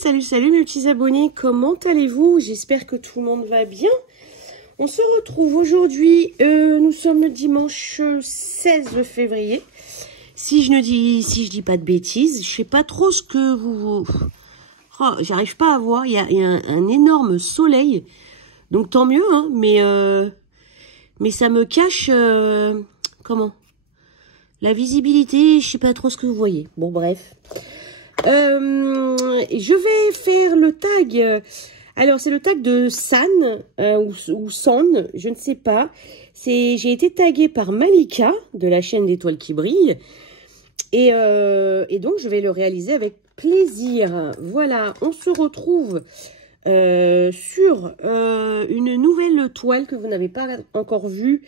salut mes petits abonnés, comment allez-vous? J'espère que tout le monde va bien. On se retrouve aujourd'hui, nous sommes le dimanche 16 février. Si je dis pas de bêtises, je sais pas trop ce que vous... Oh, j'arrive pas à voir, il y a un énorme soleil, donc tant mieux, hein, mais ça me cache, comment? La visibilité, je sais pas trop ce que vous voyez. Bon, bref. Je vais faire le tag. Alors, c'est le tag de San ou San, je ne sais pas. J'ai été taguée par Malika de la chaîne d'Étoiles qui brillent. Et donc, je vais le réaliser avec plaisir. Voilà, on se retrouve sur une nouvelle toile que vous n'avez pas encore vue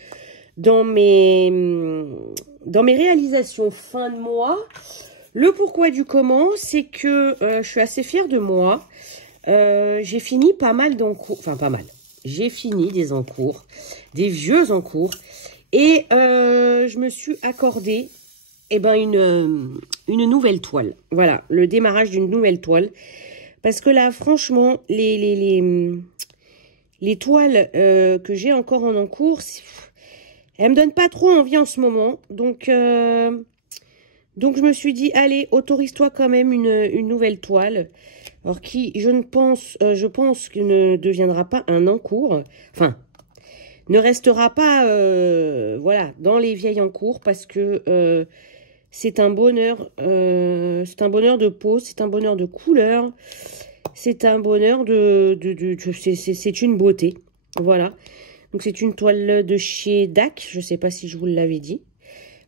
dans mes réalisations fin de mois. Le pourquoi du comment, c'est que je suis assez fière de moi. J'ai fini pas mal d'encours, enfin pas mal. J'ai fini des encours, des vieux encours, et je me suis accordé une nouvelle toile. Voilà, le démarrage d'une nouvelle toile. Parce que là, franchement, les toiles que j'ai encore en encours, elles me donnent pas trop envie en ce moment. Donc je me suis dit, allez, autorise-toi quand même une nouvelle toile. Alors qui, je pense qu'il ne deviendra pas un encours. Enfin, ne restera pas, voilà, dans les vieilles encours parce que c'est un bonheur de peau, c'est un bonheur de couleur, c'est un bonheur c'est une beauté. Voilà. Donc c'est une toile de chez DAC, je ne sais pas si je vous l'avais dit.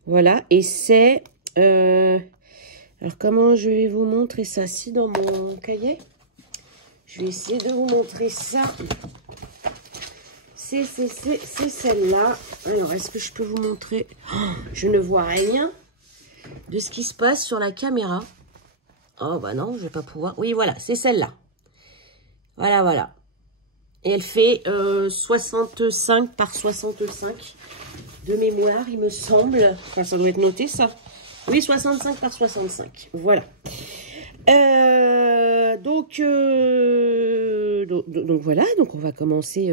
Voilà, et c'est... alors, comment je vais vous montrer ça? Si, dans mon cahier, je vais essayer de vous montrer ça. C'est celle-là. Alors, est-ce que je peux vous montrer? Oh, je ne vois rien de ce qui se passe sur la caméra. Oh, bah non, je vais pas pouvoir. Oui, voilà, c'est celle-là. Voilà, voilà. Et elle fait 65 par 65 de mémoire, il me semble. Enfin, ça doit être noté, ça. Oui, 65 par 65. Voilà. Donc voilà. Donc on va commencer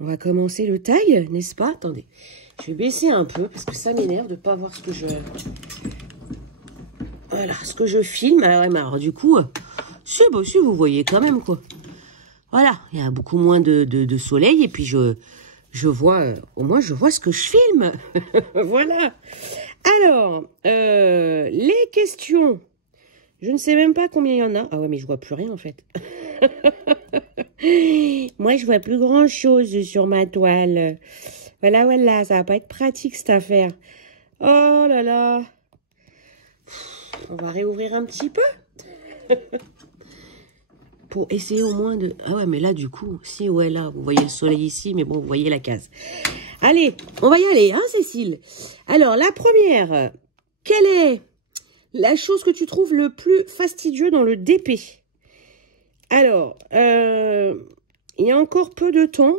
le tag, n'est-ce pas? Attendez. Je vais baisser un peu parce que ça m'énerve de ne pas voir ce que je... Voilà, ce que je filme. Alors, alors du coup, si vous voyez quand même, quoi. Voilà, il y a beaucoup moins de soleil et puis je vois, au moins je vois ce que je filme. Voilà. Alors, les questions. Je ne sais même pas combien il y en a. Ah ouais, mais je vois plus rien en fait. Moi, je vois plus grand chose sur ma toile. Voilà, voilà, ça va pas être pratique cette affaire. Oh là là. On va réouvrir un petit peu. Pour essayer au moins de... Ah ouais, mais là, du coup, si, ouais, là, vous voyez le soleil ici, mais bon, vous voyez la case. Allez, on va y aller, hein, Cécile? Alors, la première, quelle est la chose que tu trouves le plus fastidieux dans le DP? Alors, il y a encore peu de temps,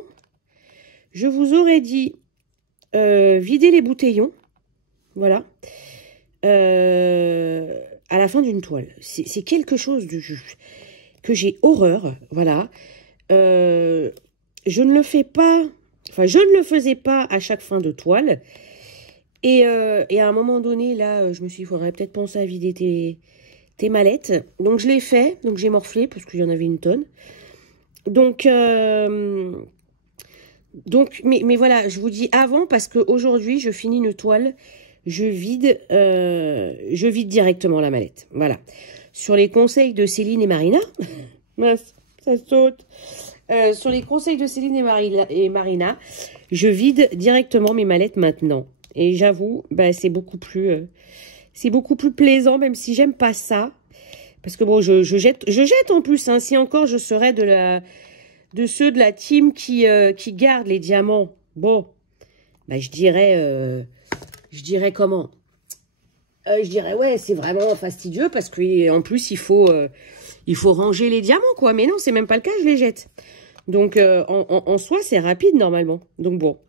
je vous aurais dit vider les bouteillons, voilà, à la fin d'une toile. C'est quelque chose que j'ai horreur, voilà. Je ne le fais pas, enfin, je ne le faisais pas à chaque fin de toile. Et à un moment donné, là, je me suis dit, il faudrait peut-être penser à vider tes mallettes. Donc, je l'ai fait. Donc, j'ai morflé parce qu'il y en avait une tonne. Donc mais voilà, je vous dis avant parce qu'aujourd'hui, je finis une toile, je vide directement la mallette. Voilà. Sur les conseils de Céline et Marina, ça saute. Sur les conseils de Céline et Marina, je vide directement mes mallettes maintenant. Et j'avoue, bah, c'est beaucoup plus plaisant, même si j'aime pas ça. Parce que bon, je jette en plus. Hein, si encore je serais de ceux de la team qui gardent les diamants. Bon, bah, je dirais comment? Je dirais ouais, c'est vraiment fastidieux parce qu'en plus il faut ranger les diamants, quoi. Mais non, c'est même pas le cas, je les jette. Donc en soi, c'est rapide normalement. Donc bon.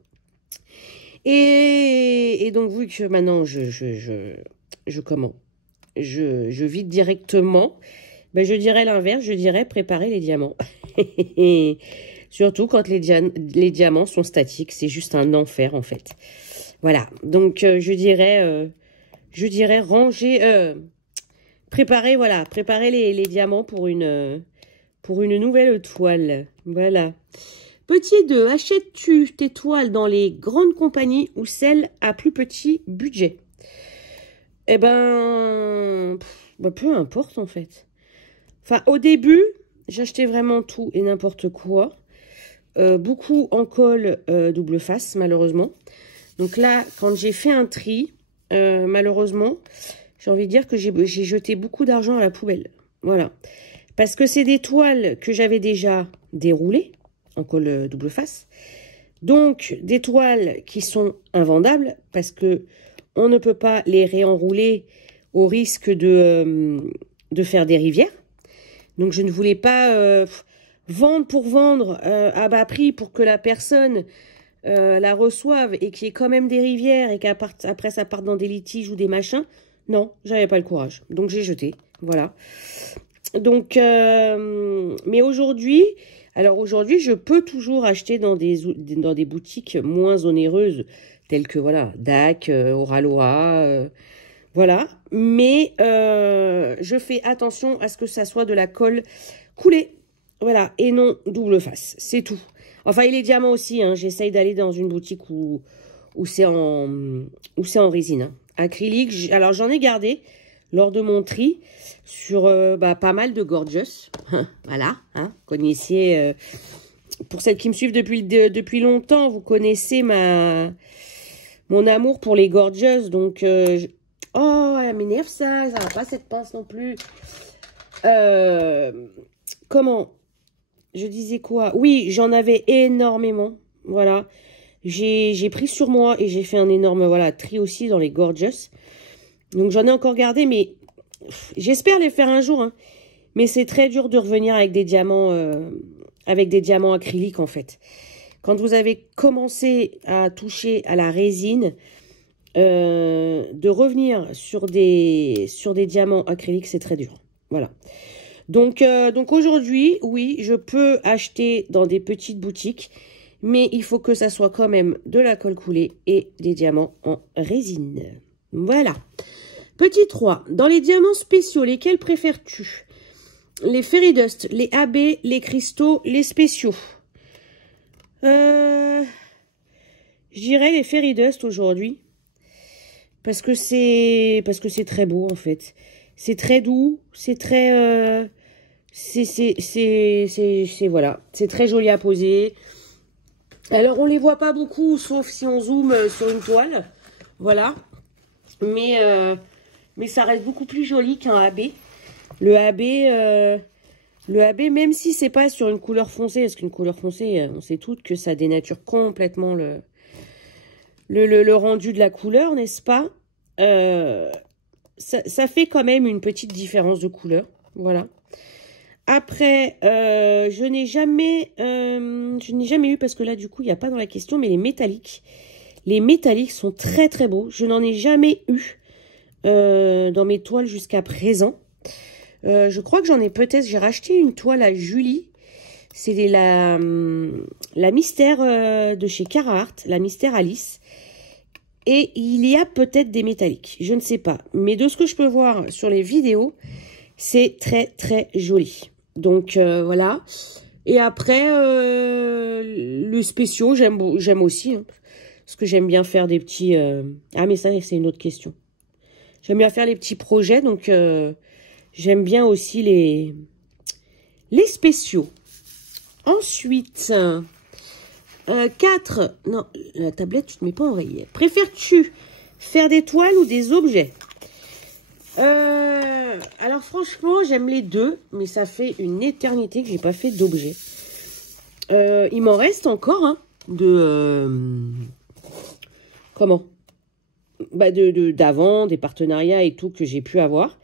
Et donc vu que maintenant je vide directement, Ben, je dirais l'inverse, je dirais préparer les diamants. Surtout quand les diamants sont statiques, c'est juste un enfer en fait. Voilà, donc je dirais ranger, préparer, voilà, préparer les diamants pour une nouvelle toile. Voilà. Petit 2, achètes-tu tes toiles dans les grandes compagnies ou celles à plus petit budget? Eh ben, peu importe en fait. Enfin, au début, j'achetais vraiment tout et n'importe quoi. Beaucoup en colle double face, malheureusement. Donc là, quand j'ai fait un tri, malheureusement, j'ai envie de dire que j'ai jeté beaucoup d'argent à la poubelle. Voilà. Parce que c'est des toiles que j'avais déjà déroulées en colle double face. Donc, des toiles qui sont invendables parce que on ne peut pas les réenrouler au risque de faire des rivières. Donc, je ne voulais pas vendre pour vendre à bas prix pour que la personne la reçoive et qu'il y ait quand même des rivières et qu'après ça parte dans des litiges ou des machins. Non, j'avais pas le courage. Donc, j'ai jeté. Voilà. Donc, mais aujourd'hui, je peux toujours acheter dans des boutiques moins onéreuses, telles que, voilà, DAC, Oraloa, voilà. Mais je fais attention à ce que ça soit de la colle coulée, voilà, et non double face, c'est tout. Enfin, et les diamants aussi, hein, j'essaye d'aller dans une boutique où c'est en résine. Hein. Acrylique, alors j'en ai gardé lors de mon tri sur pas mal de Gorgeous. Voilà, hein, connaissiez, pour celles qui me suivent depuis longtemps, vous connaissez mon amour pour les Gorgeous. Donc, oh, elle m'énerve ça va pas cette pince non plus. Comment? Je disais quoi? Oui, j'en avais énormément, voilà. J'ai pris sur moi et j'ai fait un énorme, voilà, tri aussi dans les Gorgeous. Donc, j'en ai encore gardé, mais j'espère les faire un jour, hein. Mais c'est très dur de revenir avec des diamants acryliques, en fait. Quand vous avez commencé à toucher à la résine, de revenir sur des diamants acryliques, c'est très dur. Voilà. Donc aujourd'hui, oui, je peux acheter dans des petites boutiques, mais il faut que ça soit quand même de la colle coulée et des diamants en résine. Voilà. Petit 3. Dans les diamants spéciaux, lesquels préfères-tu? Les Fairy Dust, les AB, les cristaux, les spéciaux. Je dirais les Fairy Dust aujourd'hui. Parce que c'est très beau en fait. C'est très doux, c'est très voilà, c'est très joli à poser. Alors on les voit pas beaucoup sauf si on zoome sur une toile. Voilà. Mais ça reste beaucoup plus joli qu'un AB. Le AB, même si c'est pas sur une couleur foncée, parce qu'une couleur foncée, on sait toutes que ça dénature complètement le rendu de la couleur, n'est-ce pas? Ça fait quand même une petite différence de couleur. Voilà. Après, je n'ai jamais eu, parce que là, du coup, il n'y a pas dans la question, mais les métalliques. Les métalliques sont très, très beaux. Je n'en ai jamais eu dans mes toiles jusqu'à présent. Je crois que j'ai racheté une toile à Julie. C'est la Mystère de chez Carhartt, la Mystère Alice. Et il y a peut-être des métalliques, je ne sais pas. Mais de ce que je peux voir sur les vidéos, c'est très très joli. Donc voilà. Et après, le spéciaux, j'aime aussi. Hein, parce que j'aime bien faire des petits... Ah mais ça, c'est une autre question. J'aime bien faire les petits projets, donc j'aime bien aussi les spéciaux. Ensuite... 4. Non, la tablette, tu te mets pas en rayé. Préfères-tu faire des toiles ou des objets? Alors franchement, j'aime les deux, mais ça fait une éternité que j'ai pas fait d'objets. Il m'en reste encore, hein, comment? D'avant, des partenariats et tout que j'ai pu avoir.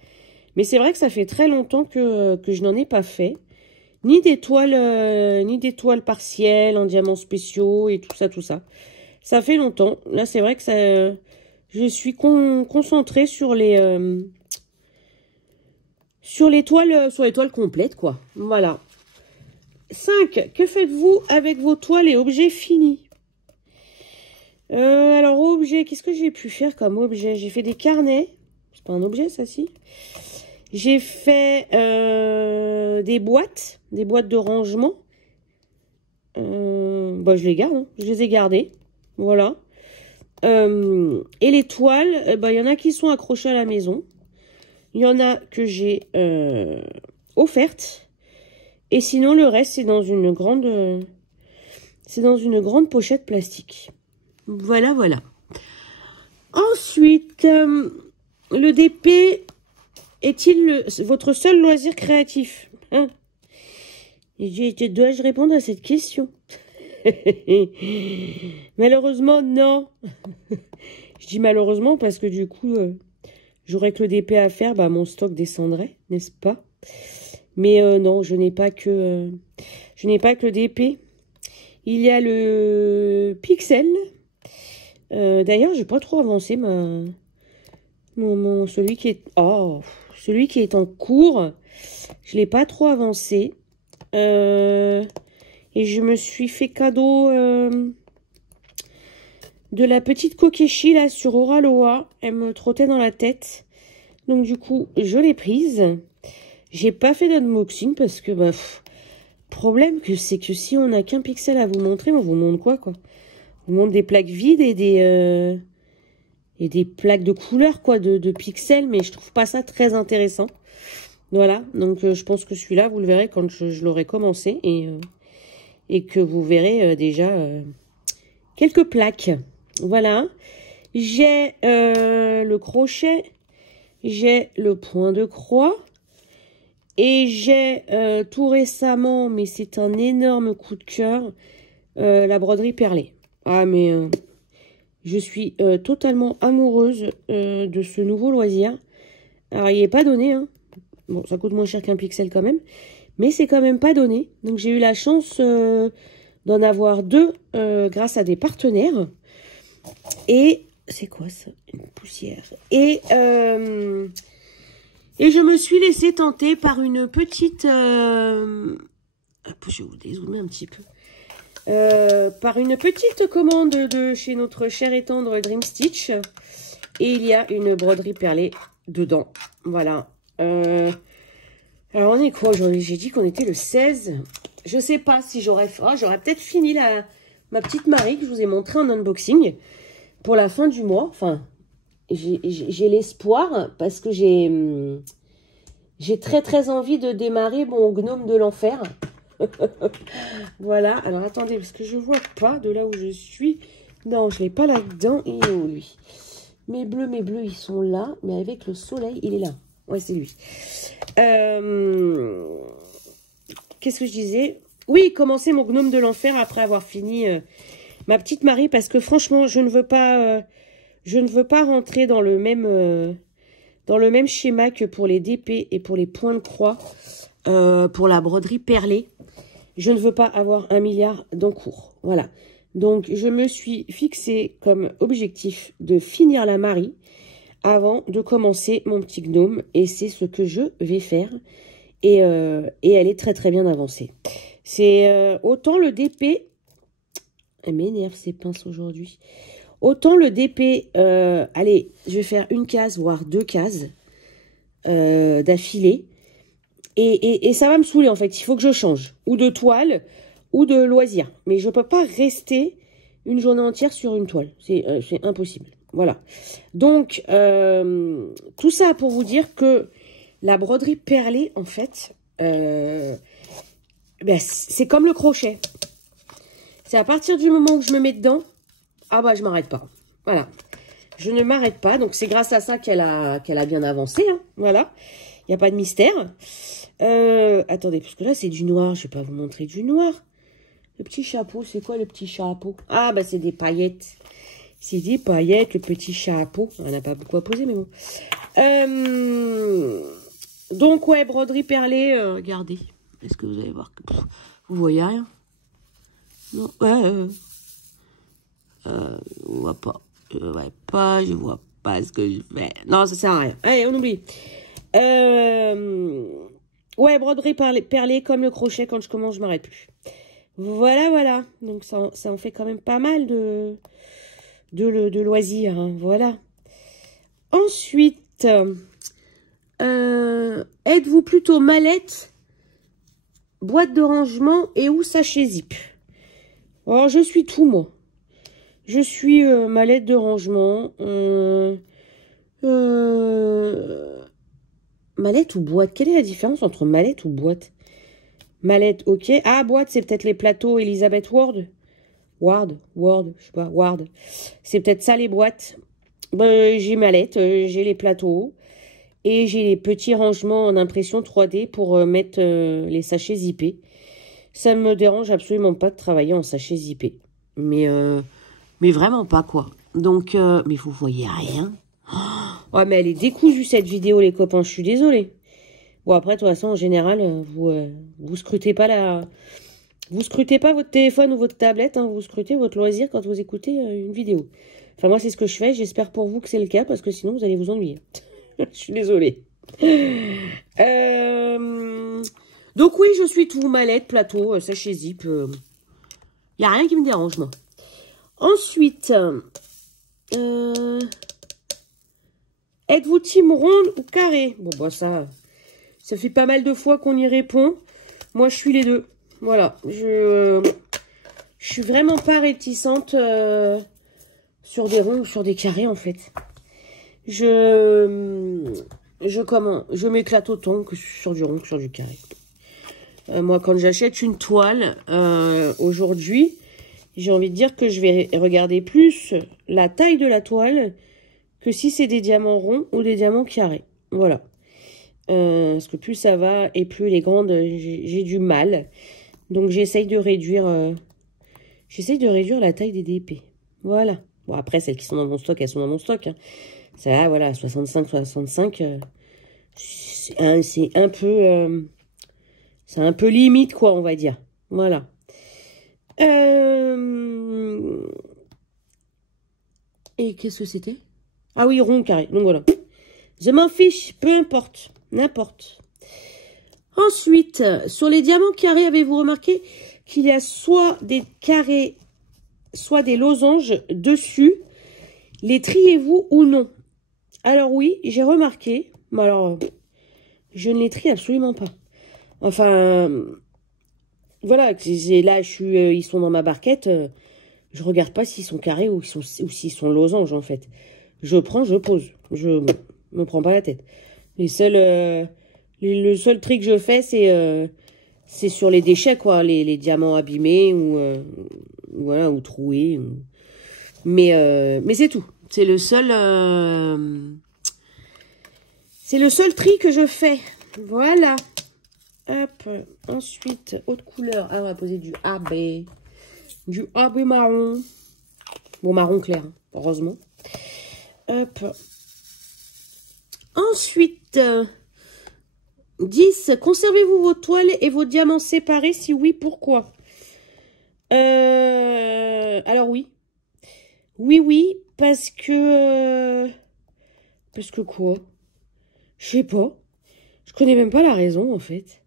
Mais c'est vrai que ça fait très longtemps que je n'en ai pas fait. Ni des toiles partielles en diamants spéciaux et tout ça. Ça fait longtemps. Là, c'est vrai que je suis concentrée sur sur les toiles complètes, quoi. Voilà. 5. Que faites-vous avec vos toiles et objets finis? Alors, objet, qu'est-ce que j'ai pu faire comme objet? J'ai fait des carnets. C'est pas un objet, ça, si. J'ai fait des boîtes de rangement. Bah, je les garde, hein. Je les ai gardées. Voilà. Et les toiles, bah, il y en a qui sont accrochées à la maison. Il y en a que j'ai offertes. Et sinon, le reste, c'est dans une grande pochette plastique. Voilà, voilà. Ensuite, le DP est-il votre seul loisir créatif, hein? Dois-je répondre à cette question? Malheureusement, non. Je dis malheureusement parce que du coup, j'aurais que le DP à faire, bah, mon stock descendrait, n'est-ce pas? Mais non, je n'ai pas que le DP. Il y a le Pixel. D'ailleurs, j'ai pas trop avancé celui qui est en cours. Je l'ai pas trop avancé. Et je me suis fait cadeau de la petite Kokeshi là sur Oraloa. Elle me trottait dans la tête. Donc du coup, je l'ai prise. J'ai pas fait d'unboxing parce que, bah, problème c'est que si on n'a qu'un pixel à vous montrer, on vous montre quoi? On vous montre des plaques vides et des plaques de couleur, quoi, de pixels, mais je trouve pas ça très intéressant. Voilà, donc je pense que celui-là, vous le verrez quand je l'aurai commencé et que vous verrez déjà quelques plaques. Voilà, j'ai le crochet, j'ai le point de croix. Et j'ai tout récemment, mais c'est un énorme coup de cœur, la broderie perlée. Ah, mais je suis totalement amoureuse de ce nouveau loisir. Alors, il n'est pas donné, hein. Bon, ça coûte moins cher qu'un pixel quand même. Mais c'est quand même pas donné. Donc, j'ai eu la chance d'en avoir 2 grâce à des partenaires. Et c'est quoi ça? Une poussière. Et je me suis laissée tenter par une petite... je vais vous dézoomer un petit peu. Par une petite commande de chez notre cher et tendre Dream Stitch. Et il y a une broderie perlée dedans. Voilà. Alors on est quoi aujourd'hui? J'ai dit qu'on était le 16. Je sais pas si j'aurais... j'aurais peut-être fini ma petite Marie que je vous ai montré en unboxing. Pour la fin du mois. Enfin... J'ai l'espoir parce que j'ai très envie de démarrer mon gnome de l'enfer. Voilà, alors attendez, parce que je vois pas de là où je suis. Non, je l'ai pas là-dedans. Il est où lui? Mes bleus, ils sont là, mais avec le soleil, il est là. Ouais, c'est lui. Qu'est-ce que je disais? Oui, commencer mon gnome de l'enfer après avoir fini ma petite Marie, parce que franchement, je ne veux pas rentrer dans le même schéma que pour les DP et pour les points de croix, pour la broderie perlée. Je ne veux pas avoir 1 milliard d'encours. Voilà. Donc, je me suis fixé comme objectif de finir la Marie avant de commencer mon petit gnome. Et c'est ce que je vais faire. Et elle est très bien avancée. C'est autant le DP... Elle m'énerve ces pinces aujourd'hui. Autant le DP, allez, je vais faire une case, voire 2 cases d'affilée. Et ça va me saouler, en fait. Il faut que je change. Ou de toile, ou de loisir. Mais je ne peux pas rester une journée entière sur une toile. C'est impossible. Voilà. Donc, tout ça pour vous dire que la broderie perlée, en fait, ben, c'est comme le crochet. C'est à partir du moment où je me mets dedans, ah bah je m'arrête pas. Voilà. Je ne m'arrête pas. Donc c'est grâce à ça qu'elle a bien avancé. Hein. Voilà. Il n'y a pas de mystère. Attendez, parce que là c'est du noir. Je ne vais pas vous montrer du noir. Le petit chapeau, c'est quoi le petit chapeau? Ah bah c'est des paillettes. C'est des paillettes, le petit chapeau. On n'a pas beaucoup à poser, mais bon. Donc ouais, broderie perlée, regardez. Est-ce que vous allez voir que vous voyez rien? Non, ouais, on voit pas. Je vois pas ce que je fais. Non, ça sert à rien. Allez, on oublie. Ouais, broderie perlée comme le crochet. Quand je commence, je m'arrête plus. Voilà, voilà. Donc, ça en fait quand même pas mal de loisirs. Hein. Voilà. Ensuite, êtes-vous plutôt mallette, boîte de rangement et ou sachet zip? Alors, je suis tout, moi. Je suis mallette de rangement. Mallette ou boîte? Quelle est la différence entre mallette ou boîte? Mallette, ok. Ah, boîte, c'est peut-être les plateaux Elizabeth Ward. Ward, je sais pas, Ward. C'est peut-être ça, les boîtes. J'ai mallette, j'ai les plateaux. Et j'ai les petits rangements en impression 3D pour mettre les sachets zippés. Ça me dérange absolument pas de travailler en sachet zippé. Mais vraiment pas, quoi. Donc, mais vous voyez rien. Oh, mais elle est décousue, cette vidéo, les copains. Je suis désolée. Bon, après, de toute façon, en général, vous scrutez pas vous scrutez pas votre téléphone ou votre tablette. Hein, vous scrutez votre loisir quand vous écoutez une vidéo. Enfin, moi, c'est ce que je fais. J'espère pour vous que c'est le cas, parce que sinon, vous allez vous ennuyer. Je suis désolée. Donc oui, je suis tout, mallette, plateau, sachet zip. Y a rien qui me dérange, moi. Ensuite, êtes-vous team ronde ou carré? Bon, bah ça fait pas mal de fois qu'on y répond. Moi, je suis les deux. Voilà, je suis vraiment pas réticente sur des ronds ou sur des carrés, en fait. Je m'éclate autant que sur du rond que sur du carré. Moi, quand j'achète une toile, aujourd'hui, j'ai envie de dire que je vais regarder plus la taille de la toile que si c'est des diamants ronds ou des diamants carrés. Voilà. Parce que plus ça va et plus les grandes, j'ai du mal. Donc, j'essaye de réduire la taille des DP. Voilà. Bon, après, celles qui sont dans mon stock, elles sont dans mon stock. Hein. Ça, voilà, 65, 65, c'est un peu limite, quoi, on va dire. Voilà. Et qu'est-ce que c'était? Ah oui, rond, carré. Donc voilà. Je m'en fiche, peu importe. N'importe. Ensuite, sur les diamants carrés, avez-vous remarqué qu'il y a soit des carrés, soit des losanges dessus? Les triez-vous ou non? Alors oui, j'ai remarqué. Mais alors, je ne les trie absolument pas. Enfin, voilà, là, ils sont dans ma barquette. Je regarde pas s'ils sont carrés ou s'ils sont losanges, en fait. Je prends, je pose. Je me prends pas la tête. Le seul tri que je fais, c'est sur les déchets, quoi. Les diamants abîmés voilà, ou troués. Mais c'est tout. C'est le seul tri que je fais. Voilà. Hop. Ensuite, autre couleur. Ah, on va poser du AB. Du AB marron. Bon, marron clair, hein, heureusement. Hop. Ensuite, 10. Conservez-vous vos toiles et vos diamants séparés? Si oui, pourquoi? Alors oui. Oui, parce que quoi? Je sais pas. Je connais même pas la raison, en fait.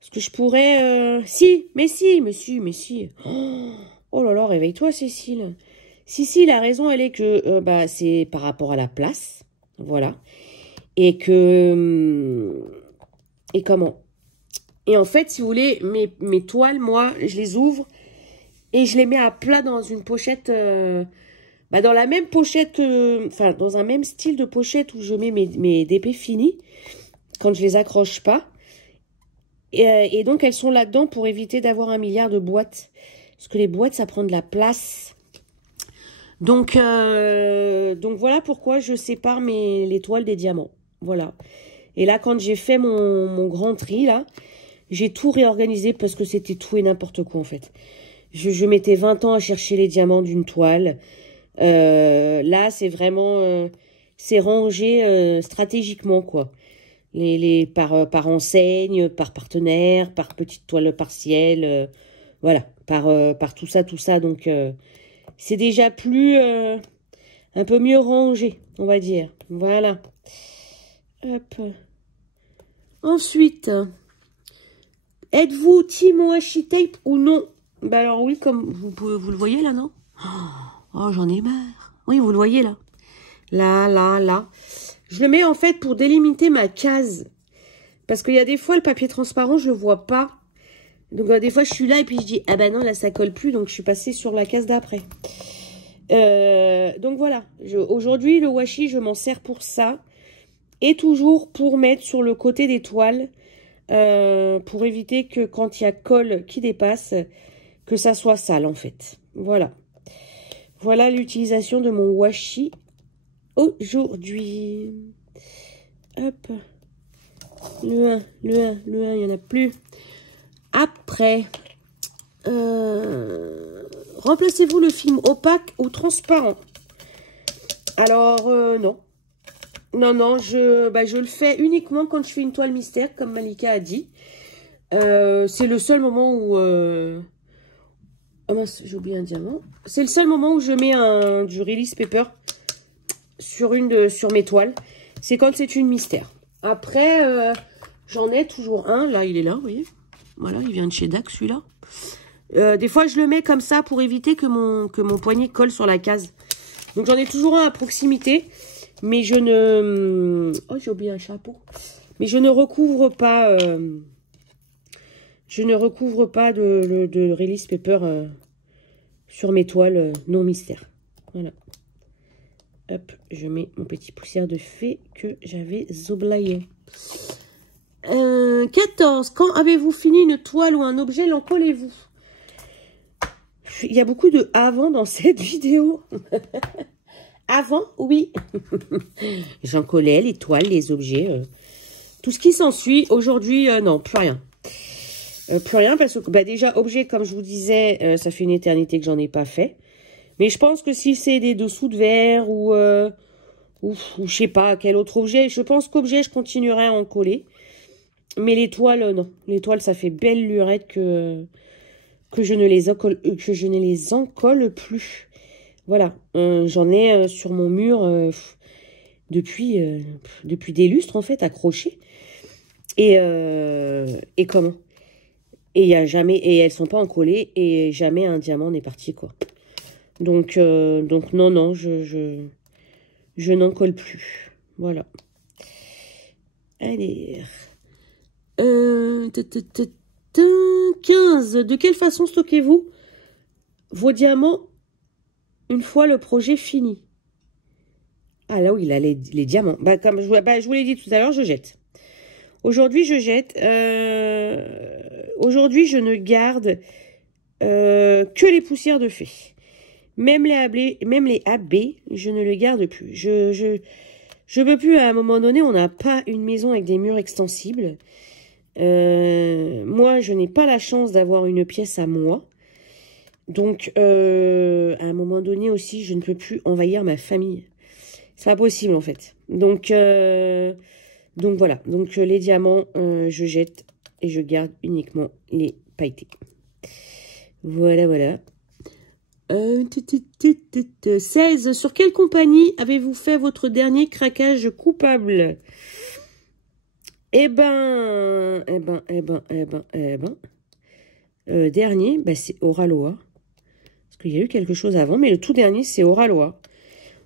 Parce que je pourrais... Si. Oh là là, réveille-toi, Cécile. Si, la raison, elle est que c'est par rapport à la place. Voilà. Et que... et comment? Et en fait, si vous voulez, mes toiles, moi, je les ouvre et je les mets à plat dans une pochette... dans la même pochette que... Enfin, dans un même style de pochette où je mets mes DP finis. Quand je les accroche pas. Et donc, elles sont là-dedans pour éviter d'avoir 1 milliard de boîtes. Parce que les boîtes, ça prend de la place. Donc voilà pourquoi je sépare les toiles des diamants. Voilà. Et là, quand j'ai fait mon grand tri, là, j'ai tout réorganisé parce que c'était tout et n'importe quoi, en fait. Je mettais 20 ans à chercher les diamants d'une toile. Là, c'est vraiment... c'est rangé stratégiquement, quoi. Par enseigne, par partenaire, par petite toile partielle, voilà, par tout ça. Donc, c'est déjà plus, un peu mieux rangé, on va dire. Voilà. Hop. Ensuite, êtes-vous team washi tape ou non? Bah alors oui, comme vous le voyez là, non? Oh, j'en ai marre. Oui, vous le voyez là. Là. Je le mets en fait pour délimiter ma case. Parce qu'il y a des fois, le papier transparent, je le vois pas. Donc des fois, je suis là et puis je dis, ah bah non, là, ça colle plus. Donc, je suis passée sur la case d'après. Donc voilà. Aujourd'hui, le washi, je m'en sers pour ça. Et toujours pour mettre sur le côté des toiles. Pour éviter que quand il y a colle qui dépasse, que ça soit sale en fait. Voilà. Voilà l'utilisation de mon washi aujourd'hui. Hop. Le 1, il n'y en a plus. Après, remplacez-vous le film opaque ou transparent? Alors, non. Non, je le fais uniquement quand je fais une toile mystère, comme Malika a dit. C'est le seul moment où... Oh mince, j'ai oublié un diamant. C'est le seul moment où je mets du release paper sur mes toiles. C'est quand c'est une mystère. Après, j'en ai toujours un. Là, il est là, vous voyez. Voilà, il vient de chez DAC, celui-là. Des fois, je le mets comme ça pour éviter que mon poignet colle sur la case. Donc, j'en ai toujours un à proximité. Mais je ne... Oh, j'ai oublié un chapeau. Mais je ne recouvre pas... de release paper sur mes toiles non mystères. Voilà. Hop, je mets mon petit poussière de fée que j'avais oublié. 14. Quand avez-vous fini une toile ou un objet, l'en collez-vous? Il y a beaucoup de avant dans cette vidéo. Avant, oui. J'en collais les toiles, les objets, tout ce qui s'ensuit. Aujourd'hui, non, plus rien. Plus rien parce que déjà, objet, comme je vous disais, ça fait une éternité que j'en ai pas fait. Mais je pense que si c'est des dessous de verre ou je sais pas quel autre objet, je pense qu'objet, je continuerai à en coller. Mais les toiles, non. Les toiles, ça fait belle lurette que je ne les encolle plus. Voilà. J'en ai sur mon mur depuis des lustres, en fait, accrochés. Et comment? Et il y a jamais, et elles sont pas encollées, et jamais un diamant n'est parti, quoi. Donc non, je n'en colle plus. Voilà. Allez. 15. De quelle façon stockez-vous vos diamants une fois le projet fini? Ah là oui, là, les diamants. Comme je vous l'ai dit tout à l'heure, je jette. Aujourd'hui, je jette. Aujourd'hui, je ne garde que les poussières de fée. Même les AB, je ne les garde plus. Je peux plus, à un moment donné, on n'a pas une maison avec des murs extensibles. Moi, je n'ai pas la chance d'avoir une pièce à moi. Donc, à un moment donné aussi, je ne peux plus envahir ma famille. C'est pas possible, en fait. Donc voilà. Donc, les diamants, je jette et je garde uniquement les pailletés. Voilà. 16. Sur quelle compagnie avez-vous fait votre dernier craquage coupable? Dernier, c'est Oraloa. Parce qu'il y a eu quelque chose avant, mais le tout dernier, c'est Oraloa.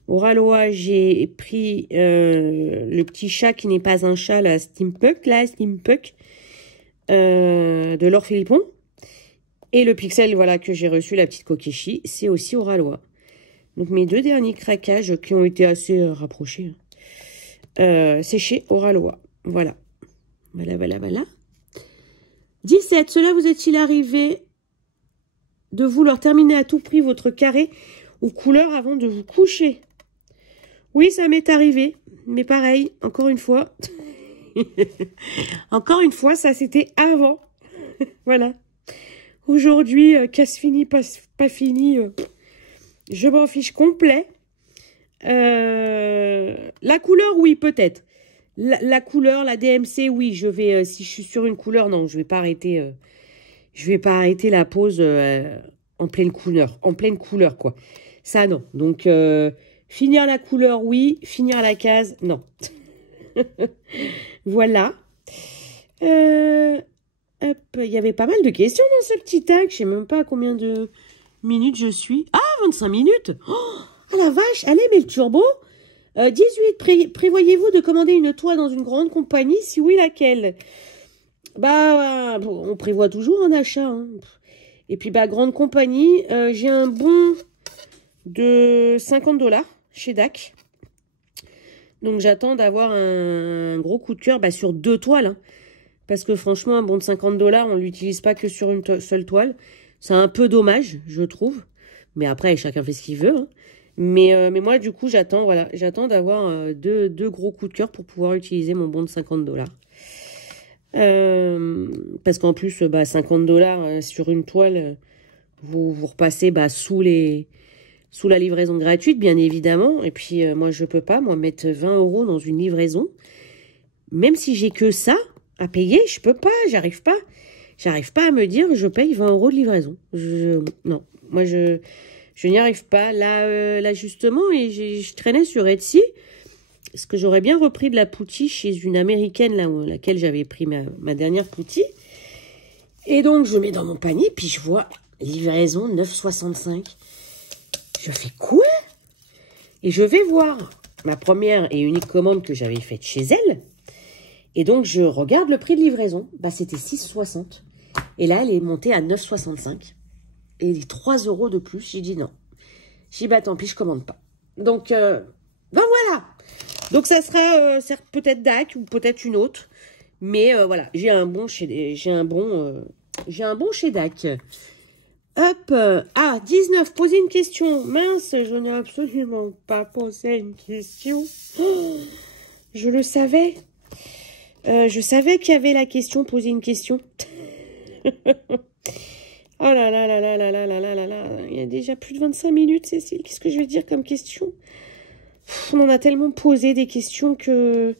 Oraloa, j'ai pris le petit chat qui n'est pas un chat, la Steampunk, de Laure Philippon. Et le pixel, voilà, que j'ai reçu, la petite Kokeshi, c'est aussi Oraloa. Donc, mes deux derniers craquages qui ont été assez rapprochés, c'est chez Oraloa. Voilà. 17. Cela vous est-il arrivé de vouloir terminer à tout prix votre carré ou couleur avant de vous coucher? Oui, ça m'est arrivé. Mais pareil, encore une fois. Encore une fois, ça c'était avant. Voilà. Aujourd'hui, casse fini, pas fini. Je m'en fiche complet. La couleur, oui, peut-être. La couleur, la DMC, oui, je vais, si je suis sur une couleur, non, je vais pas arrêter la pause en pleine couleur, quoi. Ça, non. Donc, finir la couleur, oui, finir la case, non. Voilà. il y avait pas mal de questions dans ce petit tag. Je sais même pas à combien de minutes je suis. Ah, 25 minutes. Oh, ah la vache. Allez, mais le turbo. 18. Prévoyez-vous de commander une toile dans une grande compagnie? Si oui, laquelle? Bah, on prévoit toujours un achat. Hein. Et puis, bah, grande compagnie. J'ai un bon de 50 $ chez DAC. Donc, j'attends d'avoir un gros coup de cœur sur 2 toiles. Hein. Parce que franchement, un bon de 50 $, on ne l'utilise pas que sur une seule toile. C'est un peu dommage, je trouve. Mais après, chacun fait ce qu'il veut. Hein. Mais moi, du coup, j'attends d'avoir deux gros coups de cœur pour pouvoir utiliser mon bon de 50 $. Parce qu'en plus, 50 $ sur une toile, vous repassez sous la livraison gratuite, bien évidemment. Et puis, moi, je peux pas, mettre 20 € dans une livraison. Même si j'ai que ça à payer, je peux pas, j'arrive pas. J'arrive pas à me dire, je paye 20 € de livraison. Non, moi, je n'y arrive pas. Là justement, et je traînais sur Etsy, parce que j'aurais bien repris de la poutille chez une américaine, laquelle j'avais pris ma dernière poutille. Et donc, je mets dans mon panier, puis je vois livraison 9,65 €. Je fais quoi? Et je vais voir ma première et unique commande que j'avais faite chez elle. Et donc, je regarde le prix de livraison. C'était 6,60 €. Et là, elle est montée à 9,65 €. Et 3 € de plus. J'ai dit non. J'ai dit, tant pis, je commande pas. Donc, voilà. Donc, ça sera peut-être DAC ou peut-être une autre. Mais voilà, j'ai un bon chez DAC. Hop. 19. Poser une question. Mince, je n'ai absolument pas posé une question. Oh, je le savais. Je savais qu'il y avait la question, poser une question. Oh là là là là là là là là là là. Il y a déjà plus de 25 minutes, Cécile. Qu'est-ce que je vais dire comme question? On en a tellement posé des questions que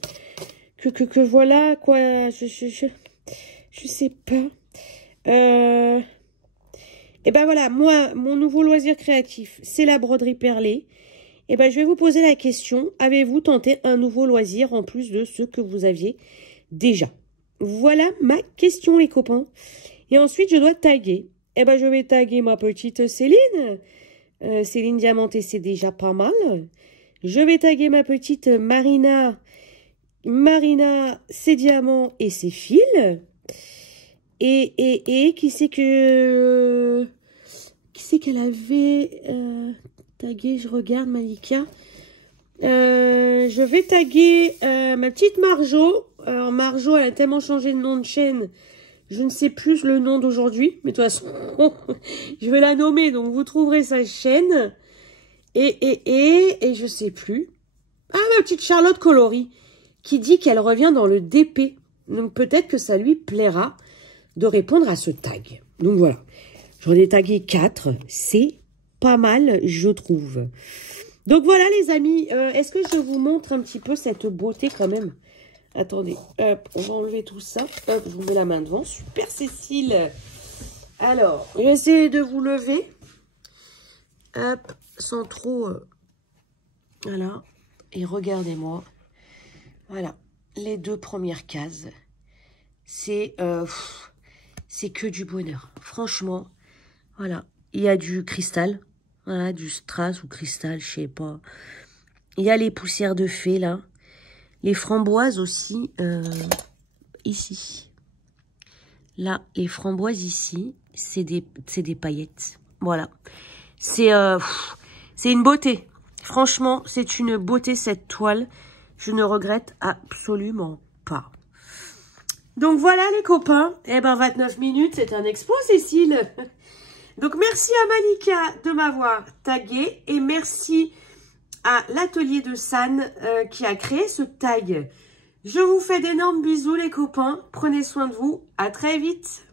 voilà, quoi. Je sais pas. Et ben voilà, moi, mon nouveau loisir créatif, c'est la broderie perlée. Et ben, je vais vous poser la question, avez-vous tenté un nouveau loisir en plus de ce que vous aviez déjà? Voilà ma question, les copains. Et ensuite, je dois taguer. Eh ben, je vais taguer ma petite Céline. Céline Diamanté, c'est déjà pas mal. Je vais taguer ma petite Marina. Marina, ses diamants et ses fils. Et qui c'est qu'elle avait tagué? Je regarde, Malika. Je vais taguer ma petite Marjo. Alors, Marjo, elle a tellement changé de nom de chaîne. Je ne sais plus le nom d'aujourd'hui. Mais de toute façon, je vais la nommer. Donc, vous trouverez sa chaîne. Et je sais plus. Ah, ma petite Charlotte Coloris. Qui dit qu'elle revient dans le DP. Donc, peut-être que ça lui plaira de répondre à ce tag. Donc, voilà. J'en ai tagué 4. C'est pas mal, je trouve. Donc, voilà, les amis. Est-ce que je vous montre un petit peu cette beauté quand même? Attendez, hop, on va enlever tout ça. Hop, je vous mets la main devant. Super, Cécile. Alors, je vais essayer de vous lever. Hop, sans trop... voilà. Et regardez-moi. Voilà, les 2 premières cases. C'est que du bonheur. Franchement, voilà. Il y a du cristal. Voilà, du strass ou cristal, je sais pas. Il y a les poussières de fée, là. Les framboises aussi, ici. Là, les framboises ici, c'est des paillettes. Voilà. C'est une beauté. Franchement, c'est une beauté, cette toile. Je ne regrette absolument pas. Donc voilà, les copains. Eh ben, 29 minutes, c'est un exploit, Cécile. Donc, merci à Malika de m'avoir tagué. Et merci à l'atelier de San qui a créé ce tag. Je vous fais d'énormes bisous, les copains. Prenez soin de vous. À très vite.